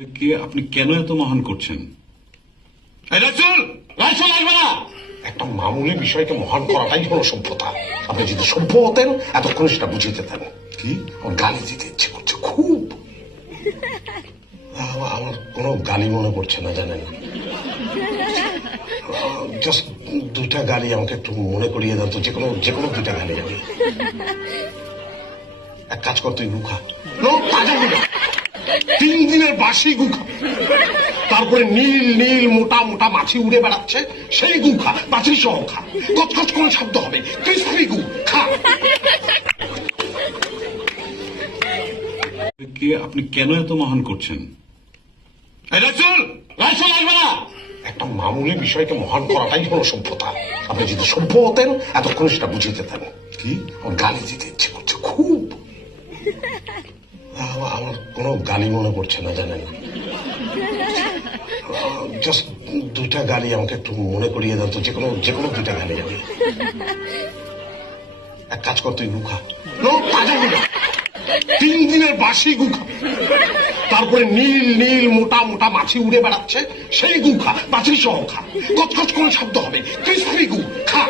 কে আপনি কেন এত মহান করছেন? এই রাসূল, রাসূল আসবে না। একটা মামুলি বিষয়কে মহান করাটাই হলো সভ্যতা। আপনি যদি সভ্য হতেন এতক্ষণ সেটা বুঝিয়ে যেতেন। কি? আমার গালি দিতে ইচ্ছে করছে খুব। আমার কোনো গালি মনে পড়ছে না, জানেন। জাস্ট দুইটা গালি আমাকে একটু মনে করিয়ে দেন তো, যে কোনো দুইটা গালি আমি। এক কাজ কর, তুই গুখা তাজা গুখা, 3 দিনের বাসি গুখা। তারপরে নীল নীল মোটা মোটা মাছি উড়ে বেড়াচ্ছে, সেই গু খা, মাছির সহ খা, কচকচ করে শব্দ হবে, ক্রিসপি গু খা। কে আপনি কেন এত মহান করছেন? এই রাসূল, রাসূল আসবে না। একটা মামুলি বিষয়কে মহান করাটাই হলো সভ্যতা। আপনি যদি সভ্য হতেন এতক্ষণ সেটা বুঝিয়ে যেতেন। কি? আমার গালি দিতে ইচ্ছে করছে খুব। আমার কোনো গালি মনে পড়ছে না, জানেন। জাস্ট দুইটা গালি আমাকে একটু মনে করিয়ে দেন তো, যে কোনো দুইটা গালি আমি। এক কাজ কর, তুই গুখা তাজা গুখা, 3 দিনের বাসি গুখা। তারপরে নীল নীল মোটা মোটা মাছি উড়ে বেড়াচ্ছে, সেই গু খা, মাছির সহ খা, কচকচ করে শব্দ হবে, ক্রিসপি গু খা।